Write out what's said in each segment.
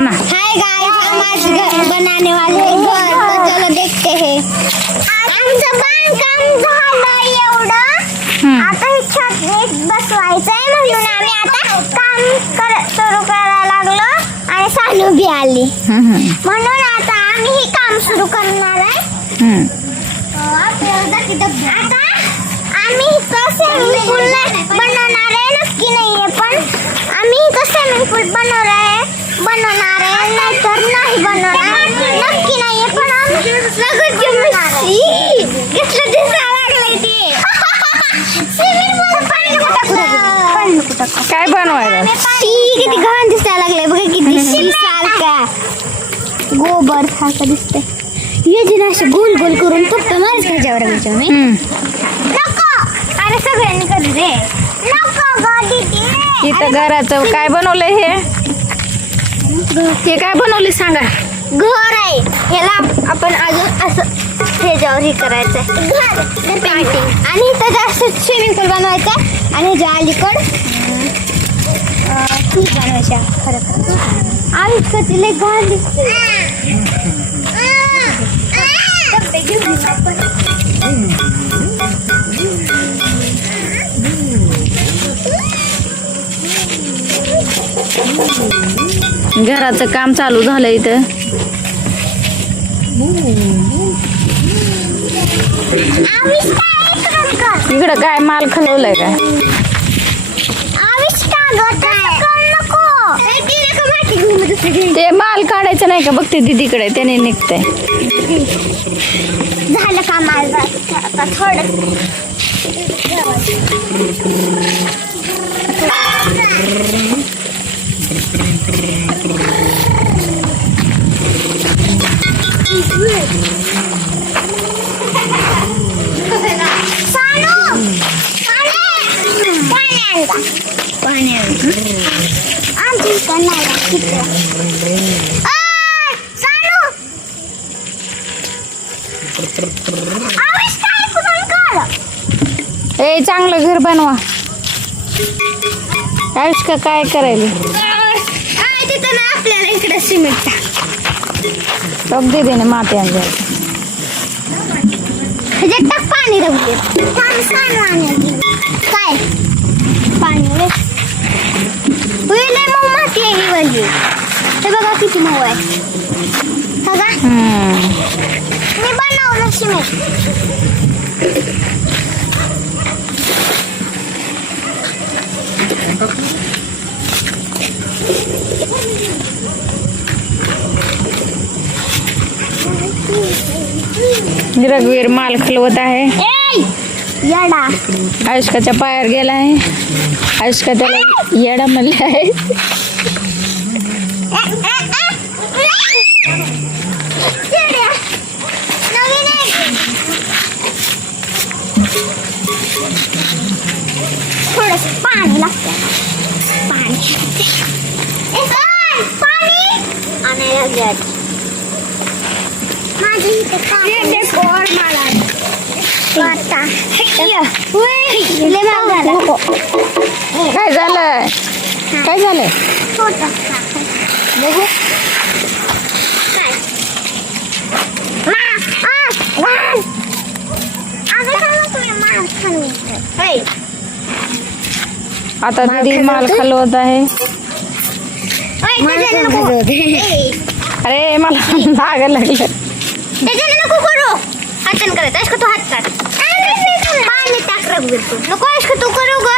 ना hi guys, हम आज घर बनाने वाले हैं घर, तो चलो देखते हैं. आमचं बांधकाम झालंय एवढं. आता हे छत नीट बसवायचंय म्हणून आम्ही आता काम सुरू करायला लागलो आणि सानू बी आली म्हणून आता आम्ही हे काम सुरू करणार आहे. आता आम्ही इथं स्विमिंग पूल बनवणार आहे, नक्की नाहीये पण आम्ही इथं स्विमिंग पूल बनवणार आहे नाहीतर नाही बनवणार, नक्की नाहीये पण आम्ही लगेच घेतलं दिसायला लागलंय ते. स्विमिंग पूल पाणी नको टाकू. काय बनवायला किती घाण दिसायला लागलंय बघा, किती सारखा गोबर सारखं दिसतंय. हे जे असे गोल गोल करून फक्त मारच ह्याच्यावर मी नको. अरे सगळ्यांनी करू दे. नको गाडी इथं घराचं काय बनवलंय हे काय बनवले सांगा. घर आहे, ह्याला आपण अजून असं ह्याच्यावर हे करायचंय घर पेंटिंग, आणि इथं जास्त स्विमिंग पूल बनवायचा आणि ह्याच्या अलीकड ती बनवायच्या. खरं आम्ही कधी लय घाण दिसते. घराचं काम चालू झालं इथं. इकडं काय माल खलवलंय का. ते माल काढायचं नाही का, बघते दीदीकडे त्याने निघतंय. झालं का माझं आता थोडं. ए चांगलं घर बनवा. आयुष्का काय करायला तिथं ना आपल्याला इकडे सिमेंट बघ दीदीने माती आणली. टाक पाणी रवले काय पाणी मऊ माती आहे ही वाली. हे बघा किती मऊ आहे बघा. मी बनवलं सिमेंट. रघुवीर माल खलवत आहे. येडा आयुष्काच्या पायावर गेला आहे. आयुष्का त्याला येडा म्हणले आहे. थोडस पाणी लागतं. पाणी आणायला घ्यायचं. माझी इथे काय झालं काय झालं बघू आता दीदी माल खलवत आहे. अरे मला लाग लागलं. त्याच्याने नको करू. हाताने करायचं ऐक, तू हात काढ. पाणी टाक रघुवीर, तू नको ऐक, तू करू ग.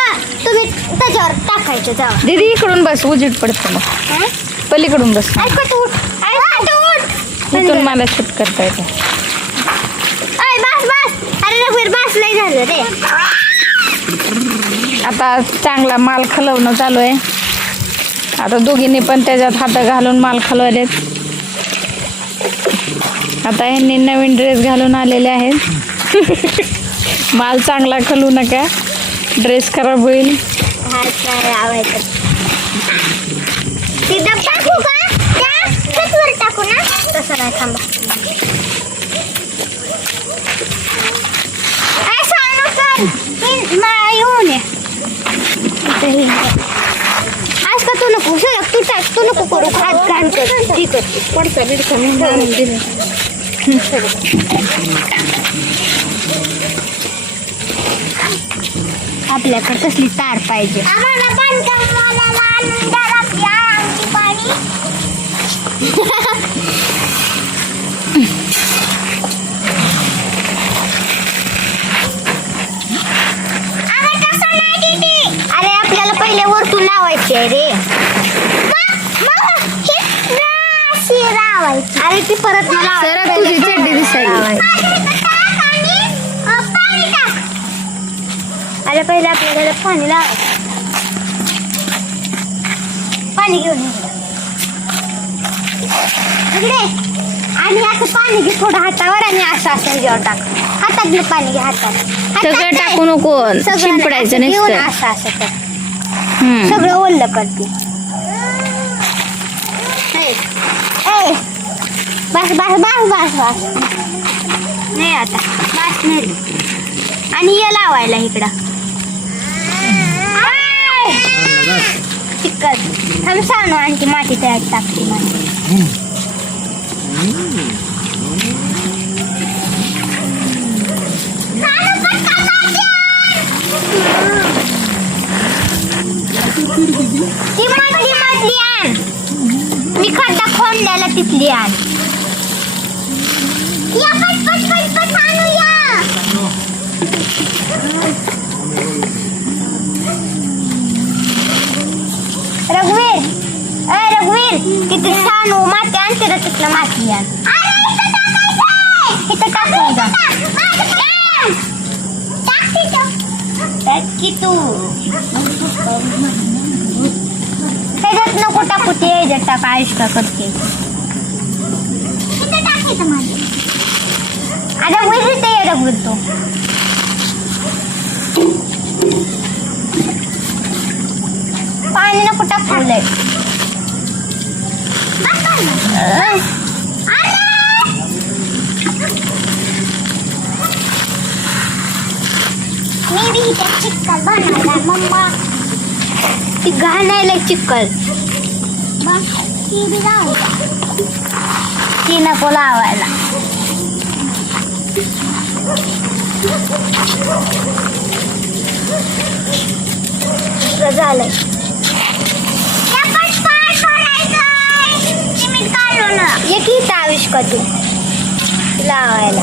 तुम्ही त्याच्यावर टाकायचं जावा. दीदी इकडून बस, उजीट पडतो मग. पलीकडून बस. ऐक तू उठ. उठ इथून मला शूट करता येतं. बस बस. अरे रघुवीर बस, लय झालं रे. आता चांगला माल खलवणं चालू आहे. आता दोघींनी पण त्याच्यात हात घालून माल खलवलेत. आता यांनी नवीन ड्रेस घालून आलेले आहेत. माल चांगला खलू नका, ड्रेस खराब होईल. टाकू का त्या टाकू ना, तसं नाही. थांबा येऊन आज का तू नको तू नको करू हात पडता बिडता मी आणून दिले. आपल्याकडे कसली तार पाहिजे आम्हाला पाणी अरे आपल्याला पहिले वरतून लावायची आहे रे अरे ती परत मला सर तुझी चड्डी दिसायली. अरे पहिले आपल्याला पाणी लावायचं पाणी घेऊन इकडे आणि असं पाणी घे थोडं हातावर आणि असं असं ह्याच्यावर टाक हातातलं पाणी घे हातात सगळं टाकू नको शिंपडायचं घेऊन नसतं. असं असं कर सगळं ओल्लं करते बस बस बस बस बस नाही आता बस नाही आणि ये लावायला इकडं चिकन थांब सांगू आणखी माती तयार टाकते माती ती मधली आण मी खड्डा खोंड्याला तिथली आण या पट आणूया रघुवीर तिथे सांगू माती आणते ना तिथलं माती आण इथं टाकून जा की तू त्याच्यात नको टाकू ते ह्याच्यात टाका आयुष्का करते आता विजिट आहे रघुवीर तो पाणी नको टाकू लय मी बी इथे चिक्कल बनवला मम्मा ती घाणायला चिक्कल ती बी लावू ती नको लावायला झालंय एक इथं आविष्का तू लावायला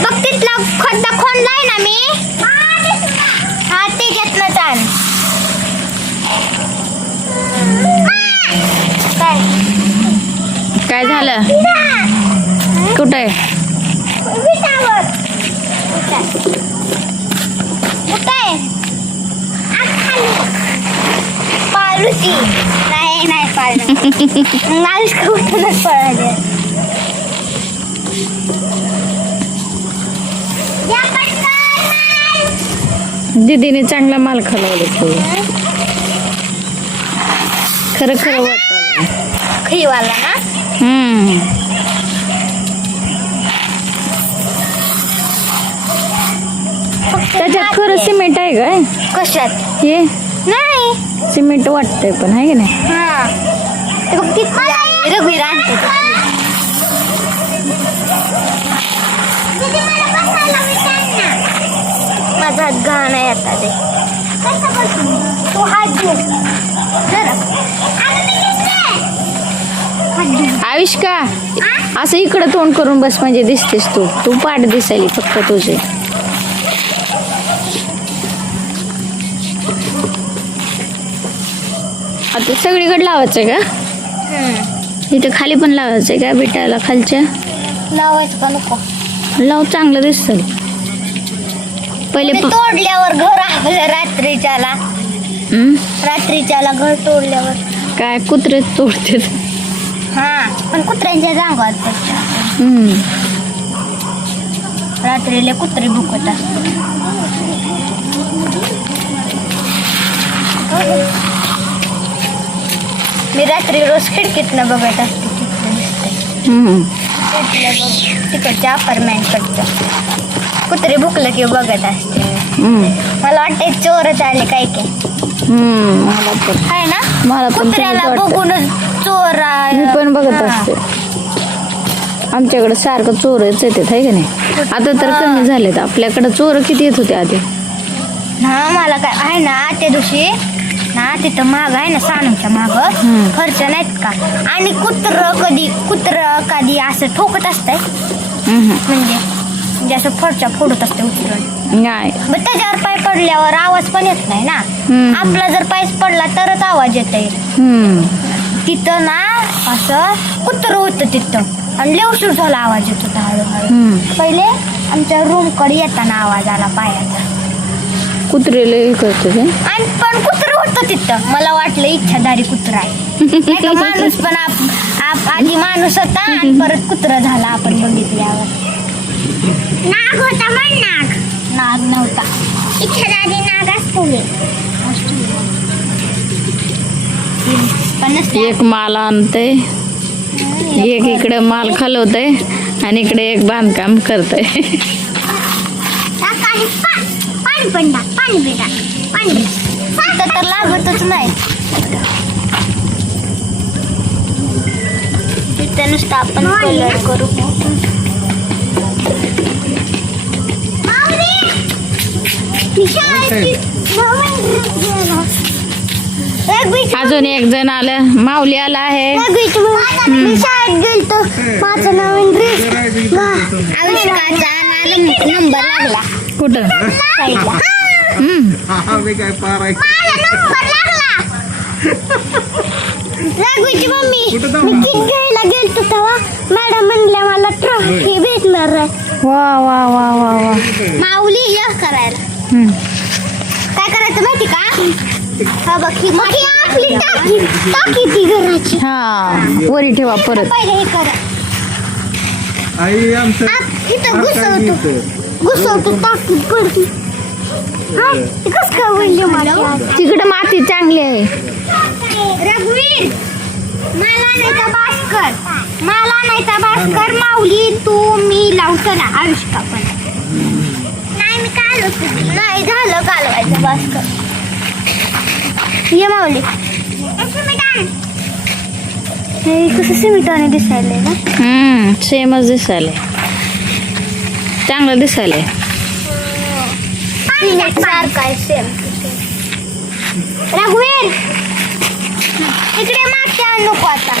बघ तिथला खड्डा खोंडलाय ना मी हा त्याच्यातलं चाल काय झालं कुठे पाळूची नाही पाळलं माणूस कुठूनच पळाले दीदीने चांगला माल खालावला तू खरं खरं वाटतं खीवाला ना त्याच्यात खरं सिमेंट आहे काय कशात हे नाही सिमेंट वाटतंय पण आहे की नाही हा ते बघ किती रघुवीर आणते माझा हात घाण आहे आता ते तू हात घे आविष्का असं इकडं तोंड करून बस म्हणजे दिसतेस तू तू पाठ दिसायली फक्त तुझे आता सगळीकडे लावायचंय का इथे खाली पण लावायचंय का बिटाला खालच्या लावायचं का नको लाव चांगलं दिसल पहिले तोडल्यावर घर आपलं रात्रीच्याला घर तोडल्यावर काय कुत्रे तोडते हा पण कुत्र्यांच्या जांगात रात्रीला कुत्रे भुकत असतात मी रात्री रोज खिडकीतनं बघत असते तिकडच्या अपार्टमेंटकडच्या कुत्रे भुकलं की बघत असते मला वाटतं चोरच आले काय काय मला पण आहे ना. मला पण कुत्र्याला तसंच वाटतं. बघूनच चोर मी पण बघत असते. आमच्याकडे सारखं चोरच येतात आहे की नाही. आता तर कमी झालेत. आपल्याकडे चोर किती येत होते आधी. ना मला काय आहे ना त्या दिवशी ना तिथं माग आहे ना सानूच्या माग खर्च नाहीत का. आणि कुत्र कधी असं ठोकत असतंय म्हणजे असं फरच्या फोडत असते उचलून. नाही मग त्याच्यावर पाय पडल्यावर आवाज पण येत नाही ना. आपला जर पाय पडला तरच आवाज येत येईल. तिथं ना असं कुत्र होतं तिथं आणि लेवसूर झाला आवाज येत होता हळूहळू. पहिले आमच्या रूम कडे येताना आवाज आला पायाचा. कुत्रे लय करते ते. आणि पण कुत्र होतं तिथं. मला वाटलं इच्छाधारी कुत्रा आहे. नाही का माणूस पण आधी माणूस होता आणि परत कुत्रा झाला आपण बघितल्यावर. नाग होता म्हण. नाग नव्हता. इच्छाधारी नाग असतो. एक माल आणतंय, एक इकडे माल खालवतंय आणि इकडे एक बांधकाम करतंय. पाणी तर लागतच नाही. तिथे नुसतं आपण कलर करू. अजून एक जण आलं. माऊली आला आहे. मी शाळेत गेलतो. माझा नवीन ड्रेस आविष्काचा नंबर लागला. कुठं रघुची मम्मी मी किट घ्यायला गेलतो तेव्हा मॅडम म्हणल्या मला ट्रॉफी भेटणार आहे. वा वा वा वा वा. माऊली या करायला काय करायचं माहिती का. हा बघ ही आपली टाकी ती घराची. हा वरी ठेवा परत. पहिले हे करा. आई आमचं इथं घुसवतो टाकी पडती. हा ते कसं काय वळली मला. तिकडे माती चांगली आहे. रघुवीर मला नाही तर भास्कर माऊली तू मी लावतो ना आयुष्का पण. नाही मी नाही झालं कालवायचं भास्कर. ये माऊली हे कसं सिमेंटाने दिसायलंय ना. सेमच दिसायलंय. चांगलं दिसायलंय. सारखं आहे सेम. रघुवीर इकडे माती आणू नको आता.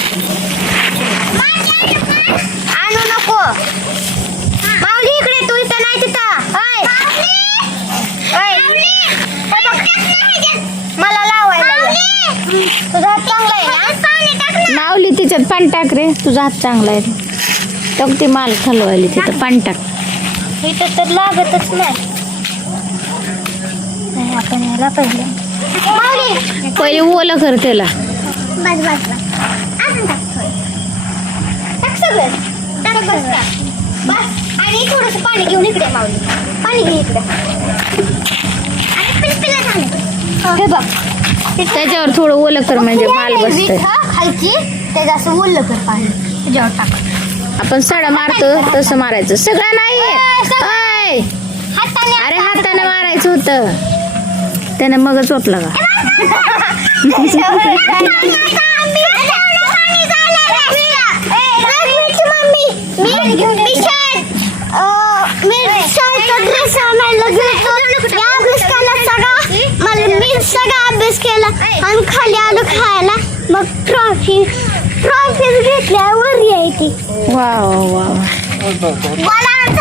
आणू नको. माऊली इकडे तू इथं नाही तिथं. मला लावायला तुझा हात चांगला आहे ना. माऊली तिच्यात पाणी टाक रे. तुझा हात चांगला आहे. टक ती माल खालवायली तिथं पाणी टाक. इथं तर लागतच नाही. आपण याला पहिले माऊली पहिले ओलं कर त्याला. बस अजून टाक सगळं. टाक बस. आणि थोडस पाणी घेऊन इकडे माऊली. पाणी घे इकडे. हे बघ त्याच्यावर थोडं ओलं कर म्हणजे माल बसतंय. खालची त्याचं असं ओलं कर पाणी त्याच्यावर टाक. आपण सडा मारतो तसं मारायचं. सगळं नाही. अरे हाताने मारायचं होतं. त्याने मगच ओतला का. सगळा अभ्यास केला आणि खाली आलो खायला. मग ट्रॉफी घेतल्या वर यायची. वा वा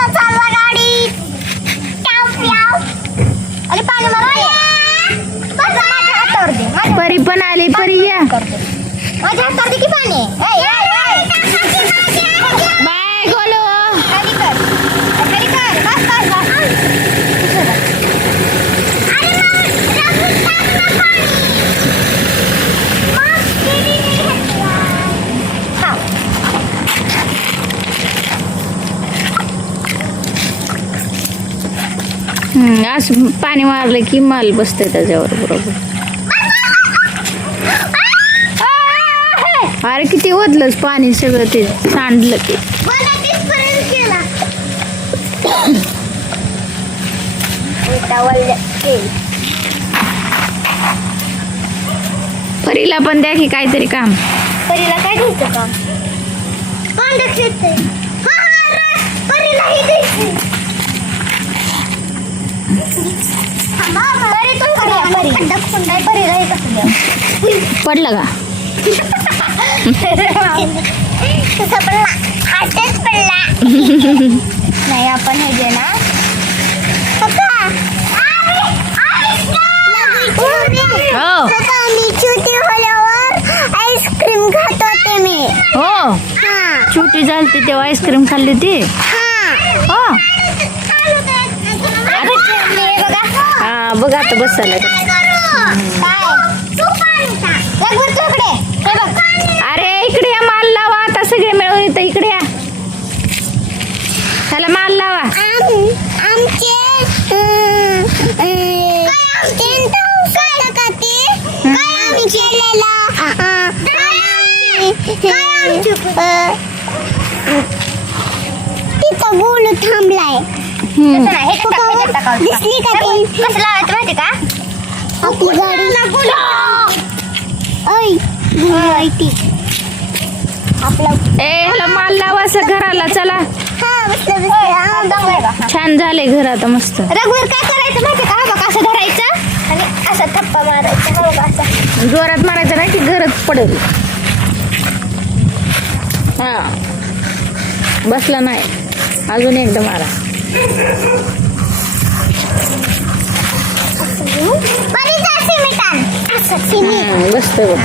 चालला गाडी. आणि पाणी माझ्या हातावर दे. परी पण आली. परी या. माझ्या हातावर दे की पाणी. बाय गोलू. असं पाणी मारलं की माल बसतंय त्याच्यावर बरोबर. अरे किती ओतलंच पाणी सगळं ते सांडलं की. परीला पण द्या की काहीतरी काम. परीला काय द्यायचं काम? पांढरं येतंय. परीला हे द्यायचं. परी तू इकडे ये, परी. परीला हे कसं द्यावं? पडलं का? तुझा पडला, हातच पडला. नाही आपण हे घे ना. हो मी छोटी झाल्यावर आईस्क्रीम खात होते मी. हो हा छोटी झालती तेव्हा आईस्क्रीम खाल्ली ती. हो हा बघ आता बसायला. अरे इकडे या, माल लावा आता सगळे मिळून इथं. इकडे या, त्याला माल लावा. आमचे तिचा गोल थांबलाय. दिसली का ते? कसं लावायचं माहिती का? आपली गाडी ती आपला. ए ह्याला माल लावा असं घराला. चला छान झाले घर आता मस्त. रघुवीर काय करायचं माहिती का? बघ असं धरायचं आणि असं थप्पा मारायचा. बघ असं जोरात मारायचं नाही की गरज पडेल. हा बसला नाही, अजून एकदा मारा. बसतंय बघ.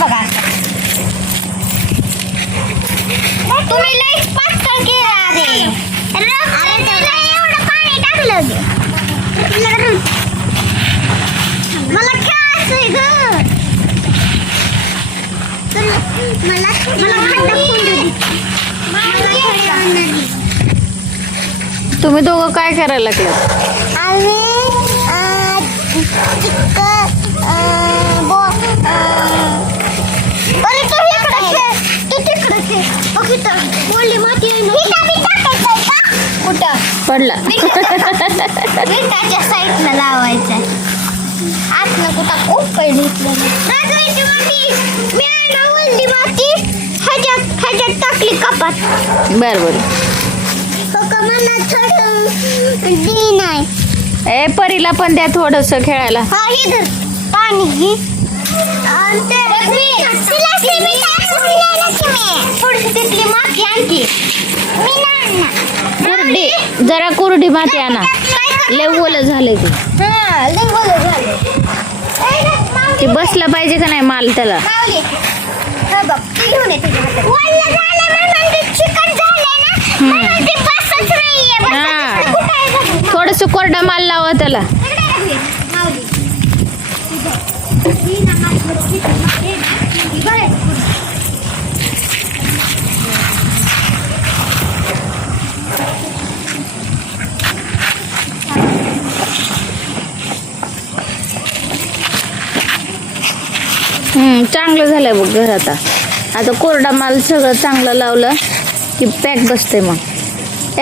बघा तुम्ही लई पातळ केला रे. एवढं पाणी टाकलं. मला खेळायचंय ग. मला तुम्ही दोघं काय करायला लागले? आम्ही पडला. विटाच्या साईडला लावायचं. आतनं कुठं खूप पडली. मी वल्ली माती ह्याच्यात टाकली कपात. बर बर. मला थोडं दे नाही. ए परीला पण द्या थोडस खेळायला. हा इधर पाणी घे. थोडीशी तिथली माती आणखी. मी नाही कुरडी, जरा कुरडी माती आणा. लय ओलं झालंय ते. हा लय बोल झाले. ते बसला पाहिजे का नाही माल त्याला. बघ ती घेऊन येते चिकन झालंय ना. म्हणून ते बसच नाहीये. हा थोडस कोरडा माल लावा त्याला. चांगलं झालंय बघ घर आता. आता कोरडा माल सगळं चांगलं लावलं की पॅक बसते मग. ए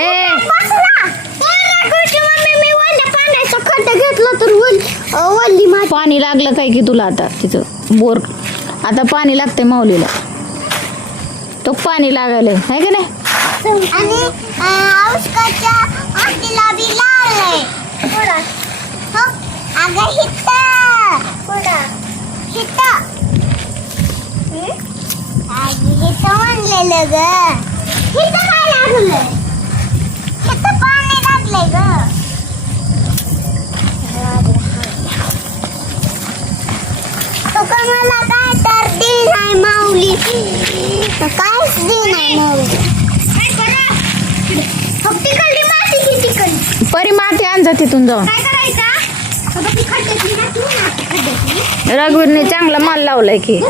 पाणी लागलं काय की तुला आता तिथं बोर. आता पाणी लागते माऊलीला. तो पाणी लागायला आहे का नाही. आणि औषधाच्या आटीला बी लावलंय थोडा. हो अगं हितं थोडा हितं. हितं म्हणलेलं ग. हितं काय लागलंय? हितं पाणी लागलंय ग. तुका मला काय तर दे नाही माऊली. काहीच दे नाही माऊली. परी माती आणजा तिथून जाऊन. काय करायचं? रघुवीरने चांगला माल लावलाय की.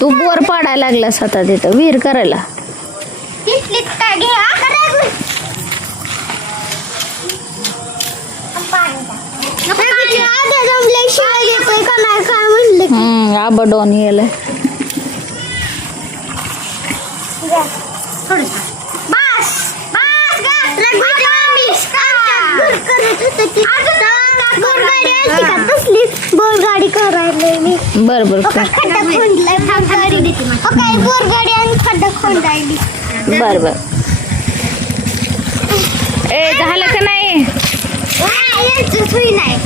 तू बोर पाडायला लागलास आता तिथं विहीर करायला. घेतलीत काय घे हा करा पाणी आधा जमले शिवाय देतोय का नाही काय म्हणलं आबा डॉन गेलाय. बस बस गा रघुची मम्मी घर करत होतं ती गोरगाडी आली का तसली गोरगाडी करायला मी बरं बरं कर. खड्डा खोंडलाय गोरगाडी काय गोरगाडी आणि खड्डा खोंडायली बरं बरं. ए झालं का नाही? यांचं सोयी नाही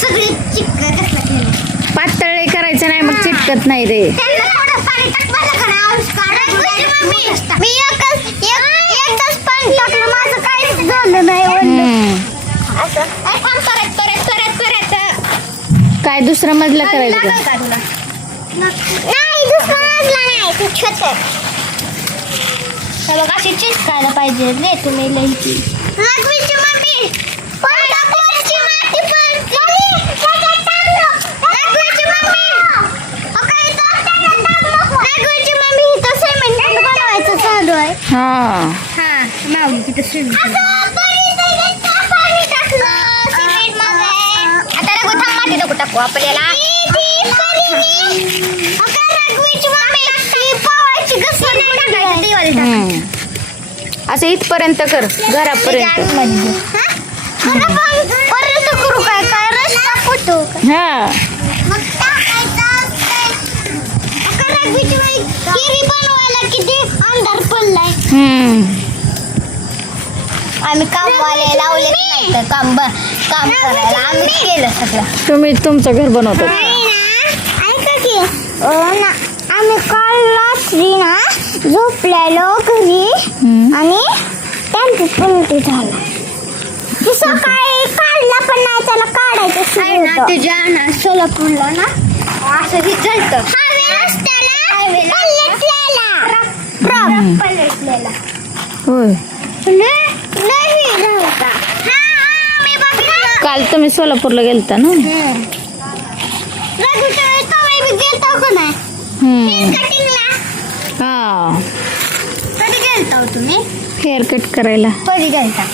सगळे चिक्क कसला केलं पातळ करायचं नाही मग चिटकत नाही रे. त्यांना थोडं पाणी टाक मला का नाही आयुष काढ मी एकच पाणी टाकलं माझं काहीच झालं नाही असं काय दुसरा मजला करायचं का? का तुला नाही दुसरा मजला नाही तू छोट हे बघ अशी चिटकायला पाहिजे रे तुम्ही लईची रघुची मम्मी पोरची माती पडली रघुची मम्मी रघुची मम्मी इथं सिमेंट बनवायचं चालू आहे हा हा माऊली तिथं सिमेंट पाणी टाकलं सिमेंट मध्ये आता रघु थांब माती नको टाकू आपल्याला असं इथपर्यंत कर घरापर्यंत. करू काय काय रस्ता फुटू हा किरी बनवायला किती अंधार पडलाय आम्ही कामवाले लावले नाही तर काम करायला आम्ही केलं सगळं तुम्ही तुमचं घर बनवतात. ऐका की आम्ही काल रात्री ना झोपलेलो घरी आणि त्यांची पलटी झाला ती सकाळी काढला पण नाही त्याला काढायचं सुरू होतं तुझ्या ना सोलापूरला ना असं हे चलतं पलटलेला होय नाही नव्हता मी बघितलं काल तुम्ही सोलापूरला गेलता ना? हा कधी गेलता हो तुम्ही हेअर कट करायला. कधी गेलता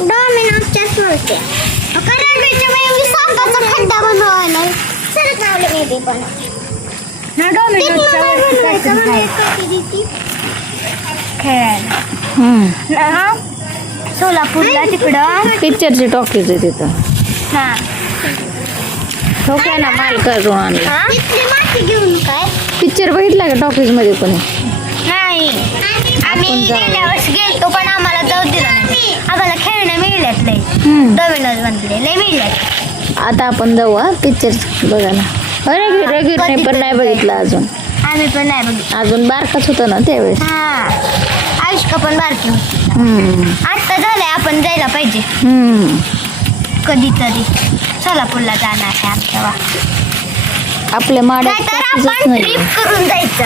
डॉमिनोजच्याच वरती मी सापाचा खड्डा बनवायला सरक लावले मी ते पण खेळायला सोलापूरला तिकडं पिक्चरची टॉकीज आहे तिथं. हा हो काय ना माल करून आणला. इथली माती घेऊन काय पिक्चर बघितला का टॉकीज मध्ये कोणी? नाही आम्ही गेल्या वर्षी गेलतो पण आम्हाला जाऊ दिलं नाही आम्हाला खेळणं मिळल्यात लय डॉमिनोज मधले लय मिळल्यात. आता आपण जाऊ हा पिक्चर बघायला. रगीर पण नाही बघितला अजून. आम्ही पण नाही बघितलं अजून बारकाच होतं ना त्यावेळेस. हा आयुष्का पण बारकी होती आता झालंय आपण जायला पाहिजे कधीतरी सोलापूरला जाणार आहे आमच्या आपल्या माड्यात नाहीतर टॉकीजच आपण नाही. ट्रिप करून जायचं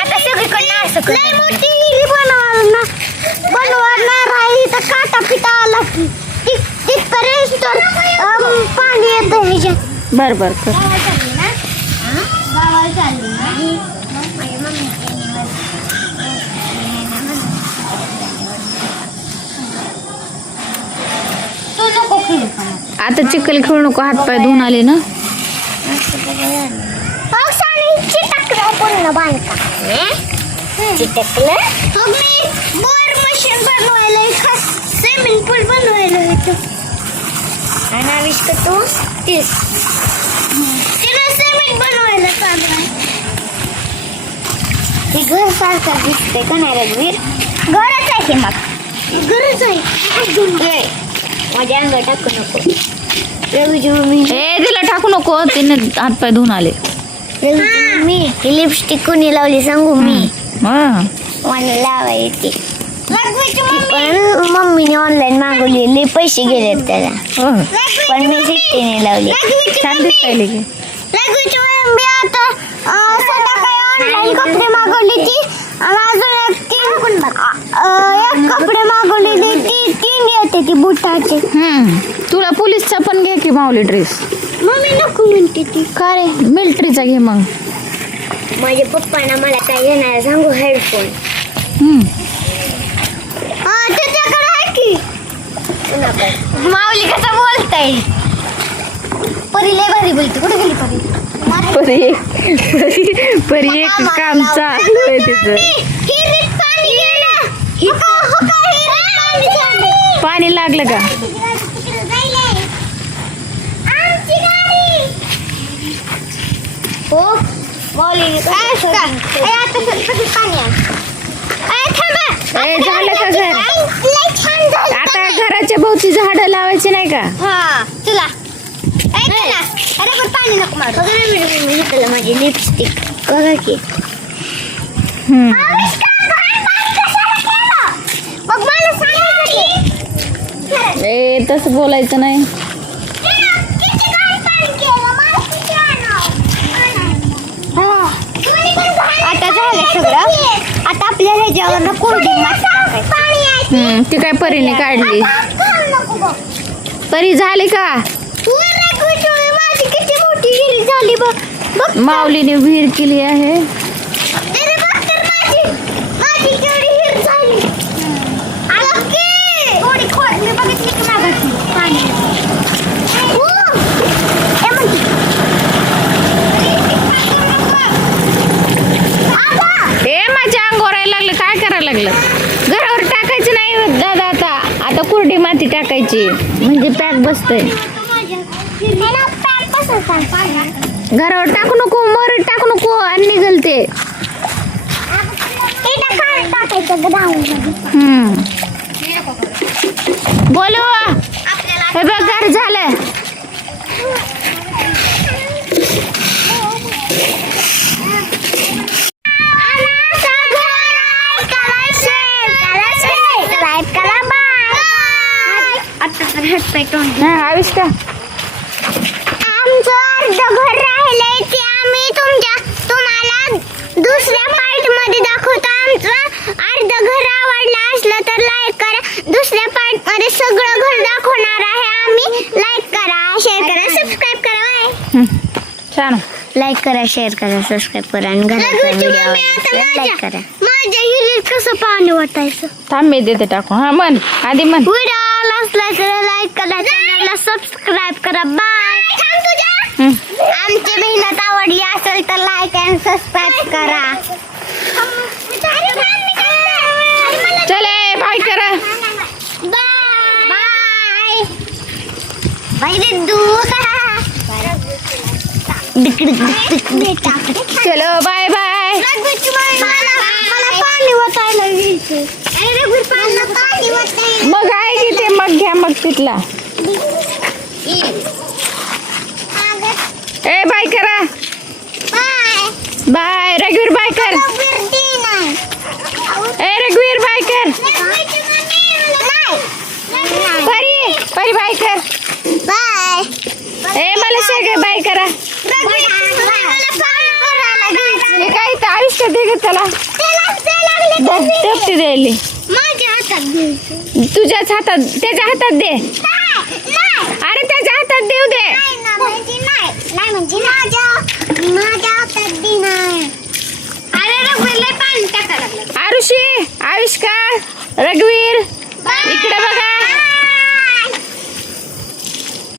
आता सगळीकडनं असं बनवणार आहे तर काटा पिटा आला की तिथपर्यंत पाणी येतं ह्याच्यात बर बर कर. गावाला चालली ना तू नको खेळू पण आता चिखल खेळू नको, हात पाय धुवून आले ना. चिटकलं पूर्ण बांधका चिटकलं मी बोर मशीन बनवायला खास स्विमिंग पूल बनवायला येतो आणि आविष्का तू तिला स्विमिंग बनवायला चालू आहे. हे घर सारखं दिसते का नाही रघुवीर? घरच आहे हे मग घरच आहे माझ्या अंगात टाकू नको रघुची मम्मी ए तिला टाकू नको, तिने हात पाय धुवून आले. मी लिपस्टिक कोणी लावली सांगू मी हा मला लावायची पण मम्मीने ऑनलाईन मागवलेले पैसे गेलेत त्याला पण मी सिट्टीने लावली छान दिसायले की. मी आता संध्याकाळी ऑनलाईन कपडे मागवली ती आणि अजून एक एक कपडे मागवलेली ती 3 येते ती बुटाचे. तुला पोलीसचा पण घे की माऊली ड्रेस. मम्मी नको म्हणते ती. का रे मिलिटरीचा घे मग. माझ्या पप्पांना मला काय घेणार सांगू हेडफोन. त्याच्याकडे आहे की. माऊली कसं बोलताय. परी लय भारी बोलते. कुठे गेली परी. परी एक काम चालू आहे तिचं. पाणी लागलं का. हो माऊली झालं का घर. आता घराच्या भोवती झाडं लावायची नाही का. हा तुला पाणी नको मारू. माझी लिपस्टिक बघा की. तसं बोलायचं नाही. आता झालं सगळं. आता आपल्याला ह्याच्यावर कोल्डिंग ती काय परीने काढली. परी झाली का. माझी किती मोठी हिरी झाली बघ. माऊलीने विहीर केली आहे. माझी केवढी हिर झाली. थोडी खोड मी बघितली की मागायची पाणी. माझ्या अंगावर यायला लागलं. काय करायला लागलं. घरावर टाकायचं नाही दादा. आता कुरडी माती टाकायची म्हणजे पॅक बसतय. घरावर टाकू नको. मर टाकू नको आणि निघल ते. बोलू हे बघ घर झालं. आविष्का आमचं अर्ध घर राहिलंय ते आम्ही तुम्हाला दुसऱ्या पार्ट मध्ये दाखवतो. आमचं अर्ध घर आवडलं असलं तर लाईक करा. दुसऱ्या पार्ट मध्ये सगळं घर दाखवणार आहे आम्ही. लाईक करा, शेअर करा, सबस्क्राईब करा. छान. लाईक करा, शेअर करा, सबस्क्राईब करा आणि घराचा व्हिडिओ लाईक करा. माझ्या हिरीत कसं पाणी वाटायचं. थांब मी देते टाकून. हा म्हण आधी म्हण. व्हिडिओ आवडला तर लाईक करा, चॅनलला सबस्क्राईब करा. बाय. आमची मेहनत आवडली असेल तर लाईक अँड सबस्क्राईब करा. चले बाय करा. बाय बाय दिदू. चलो बाय बाय. मला पाणी वाटायला मग आहे की ते मग घ्या मग तिथला. ए बाय करा. बाय रघुवीर बाय कर. ए रघुवीर बाय कर. परी परी बाय कर. बाय. ए मला शेग बाय करा. हे काय तर आयुष्य दे ग त्याला. डबटी द्यायली. माझ्या हातात घ्यायचं. तुझ्याच हातात. त्याच्या हातात दे. अरे त्याच्या हातात देऊ दे. म्हणजे माझ्या हातात दे नाही. अरे रघुवीर पाणी टाकायला लागलं. आरुषी आविष्कार रघुवीर इकडे बघा.